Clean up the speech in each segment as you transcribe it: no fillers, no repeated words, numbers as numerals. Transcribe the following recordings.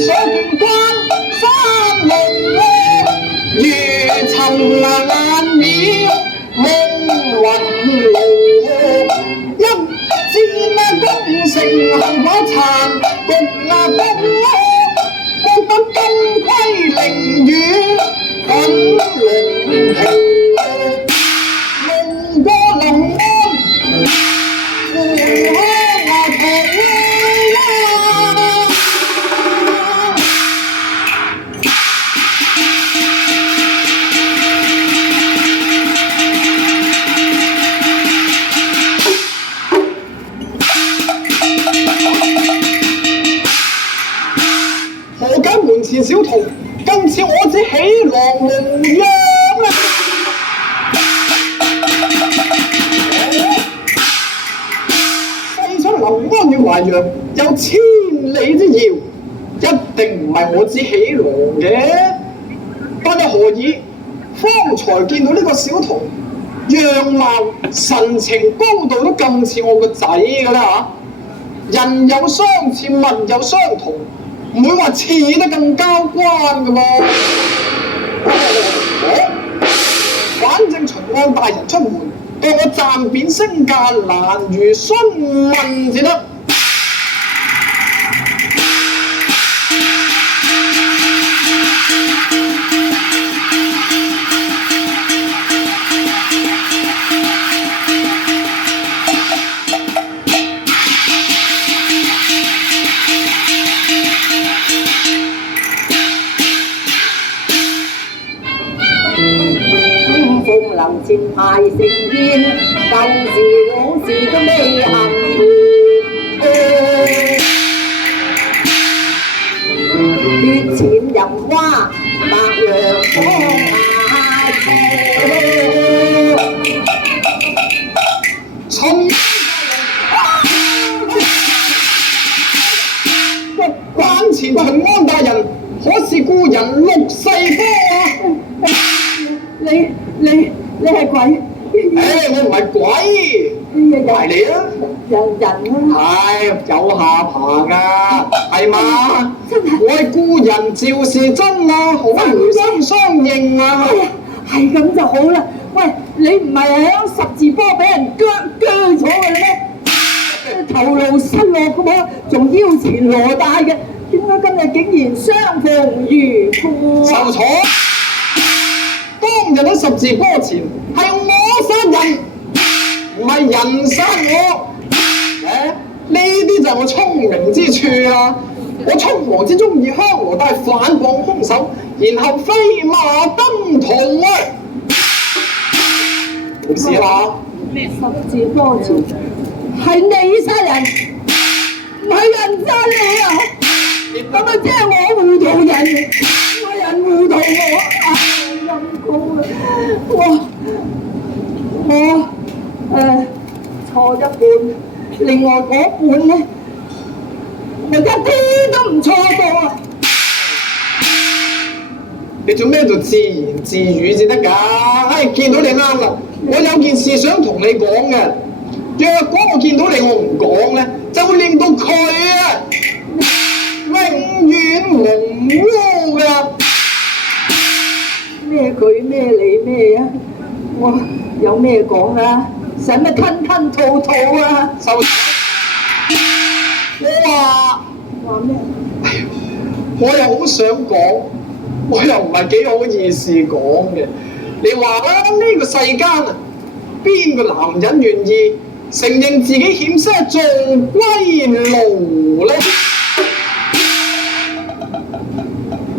所見關山龍如塵眼面夢雲路，一戰攻城行我殘局攻得金盔凌雨滾龍袍，路過臨安湖香圖何解門前小童更似我之喜郎模樣啊！細想臨安與淮陽有千里之遙，一定唔係我之喜郎嘅。但係何以方才見到呢個小童樣貌神情高度都咁似我個仔㗎啦嚇？人有相似，物有相同。唔會話似得更交關嘅喎。反正巡按大人出門，對我暫貶升價難如詢問至得。樓前排成煙，舊時往事都未含月前淫花白陽光春關前巡安大人，可是故人陸世波啊！你係鬼？我唔係鬼，係你啊！人啊！有下巴㗎，係嘛？真係，我係故人趙是真啊，可回心相認啊！係咁就好啦。喂，你唔係喺十字坡俾人鋸咗嘅咩？頭顱失落嘅喎，仲腰纏羅帶嘅，點解今日竟然相逢如故啊？受挫！當日喺十字坡前係我殺人，唔係人殺我。呢啲就係我聰明之處啊！我匆忙之中以香羅帶反綁兇手，然後飛馬登途啊！冇事啦。十字坡前係你殺人，唔係人殺你啊！咁啊，即係我糊塗人，我人糊塗我。陰公啊！我錯一半，另外嗰半咧，我一啲都唔錯過啊！你做咩就自言自語至得㗎？見到你啱啦，我有件事想同你講嘅。若果我見到你我唔講咧，就會令到佢啊永遠蒙污㗎。咩佢咩你咩啊？我有咩講啊？使乜吞吞吐吐啊？我話咩？我又好想講，我又唔係幾好意思講嘅。你話啦，呢個世間啊，邊個男人願意承認自己險些做龜奴咧？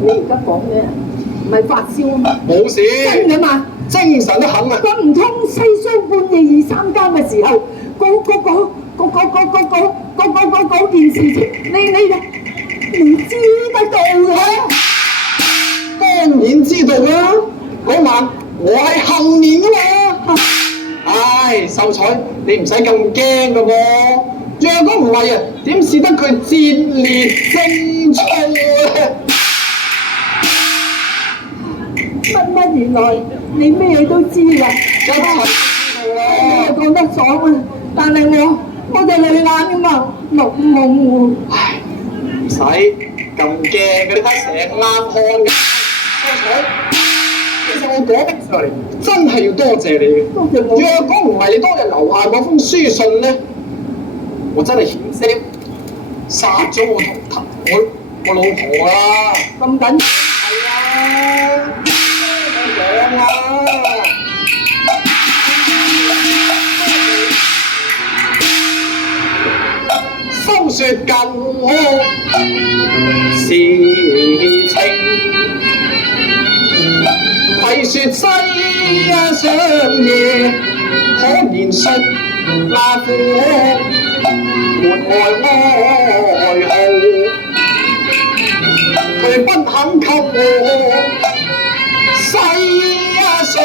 你而家講咩？唔係發燒啊嘛？冇事。真嘅嘛？精神得很啊！咁唔通西廂半夜二三更嘅時候，嗰件事情，你知得到嘅？當然知道啦！嗰晚我係後面㗎嘛。秀才，你唔使咁驚㗎喎。若果唔係啊，點使得佢節烈精粗咧？乜原來你咩都知啦！一齊知道你又講得爽啊！但係我就淚眼㗎嘛，模糊。唔使，咁驚嘅，你睇成冷汗嘅。其實我講得出嚟，真係要多謝你嘅。多謝我。若果唔係你當日留下嗰封書信咧，我真係險些殺咗我老婆啊！咁緊係啊，講啊！風雪更是情，攜雪西上夜，可言述那苦門外哀號。佢不肯給我世上，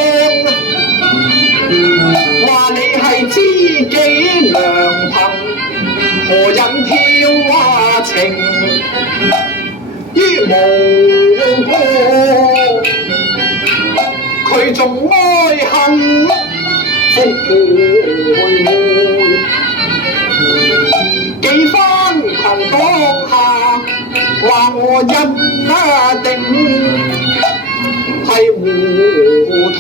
話你係知己良朋，何忍挑情於無故？佢仲愛恨復回回，幾番群當下，話我一定係糊塗，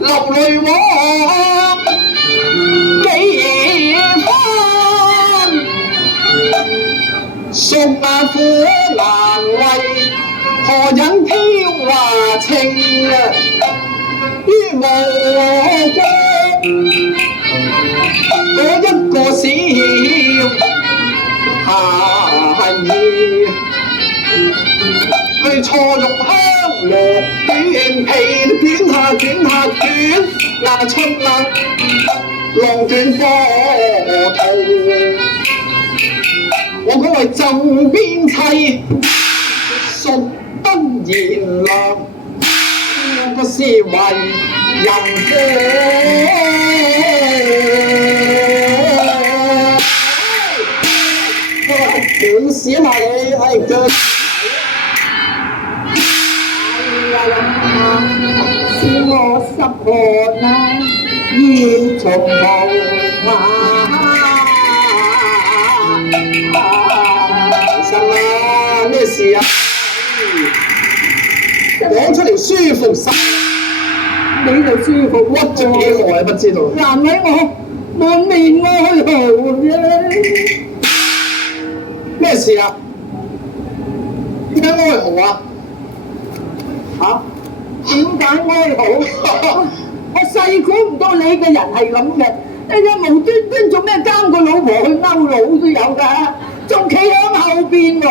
流淚往幾番，屬那苦難為，何忍挑情於無故？我一個小孩兒，佢錯用香羅捲皮捲下捲下捲，那春啊浪捲波濤。我嗰位枕邊妻，淑德賢良，我個思維淫婦。本事啊嘛你，哎腳！是我濕汗啊，煙從無神啊，咩事啊？講出嚟舒服晒，你就舒服屈咗幾耐啊？不知道。難為我滿面哀號啫。咩事啊？點解哀嚎啊？嚇？點解哀嚎？我細估唔到你個人係咁嘅，你無端端做咩監個老婆去勾佬都有㗎，仲企喺後邊喎。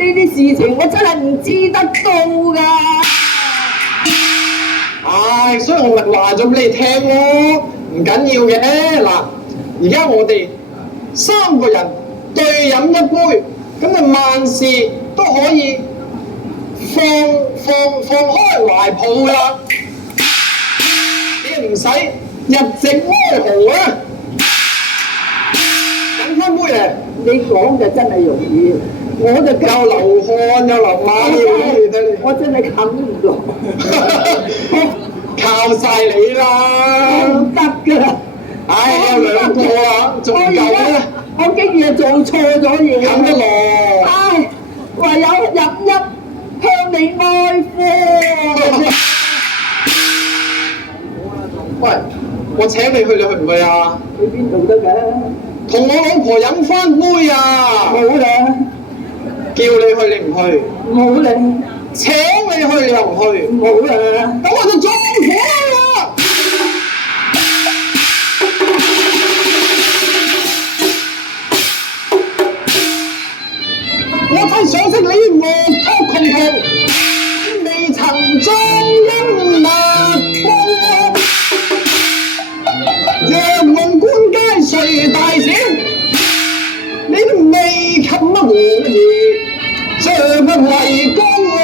呢啲事情我真係唔知得到㗎。唉，所以我咪話咗俾你聽咯，唔緊要嘅。嗱，而家我哋三個人對飲一杯，咁就萬事都可以放開懷抱啦。你唔使日夕哀嚎啊！飲翻杯嚟，你講就真係容易，我就又流汗又流馬尿，我真係冚唔落，靠晒你啦！唔得㗎。唉，你有兩個啦，仲唔夠咩？我竟然做錯咗嘢，飲得落。唉，唯有飲一向你哀歡。喂，我請你去，你去唔去啊？去邊度得㗎？同我老婆飲翻杯啊！冇啦，叫你去你唔去，冇啦，請你去你又唔去，冇啦。咁我就撞火啦！我真係想識你無托窮途，未曾將恩納報。若龍觀街誰大小，你都未及乜和兒，像個圍攻我，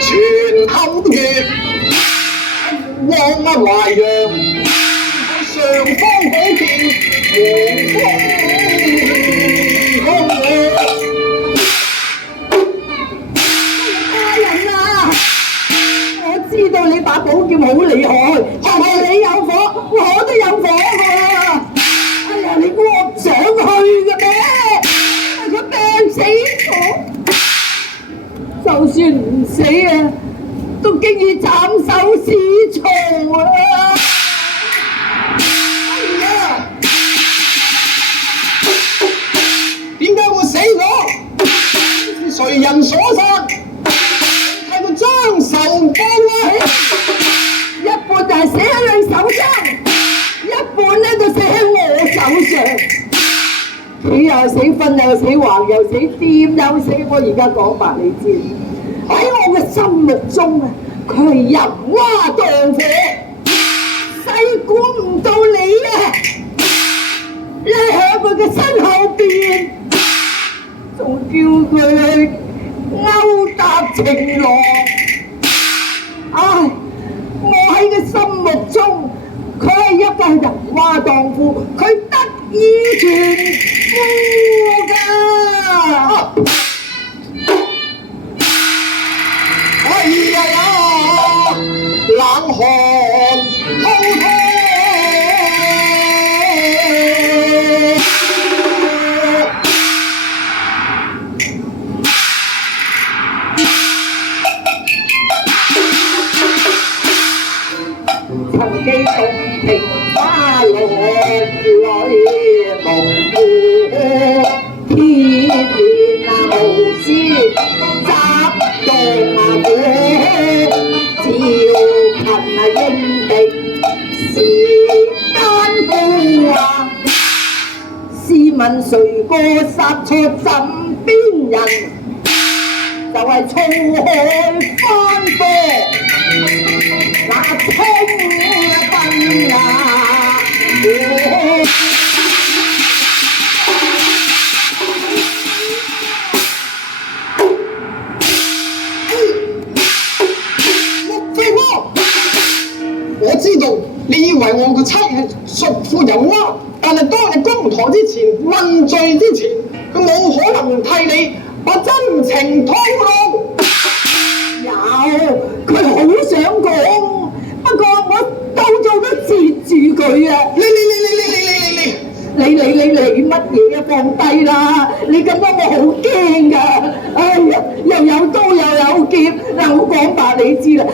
全口月往淮陽，上方寶劍黃風家人啊！我知道你把寶劍好厲害，但係你有火，我都有火㗎。算唔死啊，都經已斬首示眾啊！哎呀，點解會死咗？是誰人所殺？係個張仇報啊！一半就係寫喺你手上，一半咧就寫喺我手上。死又死，瞓又死，橫又死，掂又死。我而家講白你知，喺我嘅心目中啊，佢係淫娃蕩火，細估唔到你啊！你喺佢嘅身後邊，仲叫佢去勾搭情郎。唉！我喺佢心目中，佢係一個淫娃蕩婦，佢得意全夫㗎。哎呀呀，冷汗滔滔。曾記洞庭花落淚蒙古，天邊無絲雜動火，照近英敵是單夫啊！試問誰個殺錯枕邊人？就係醋海翻波。那青燈啊！陸飛窩，我知道你以為我個妻係屬婦淫娃，但係當日公堂之前問罪之前，佢冇可能替你把真情吐露。有，佢好想講，不過我到做都截住佢啊！你乜嘢啊？放低啦！你咁樣我好驚㗎！哎呀，又有刀又有劍，嗱我講白你知啦，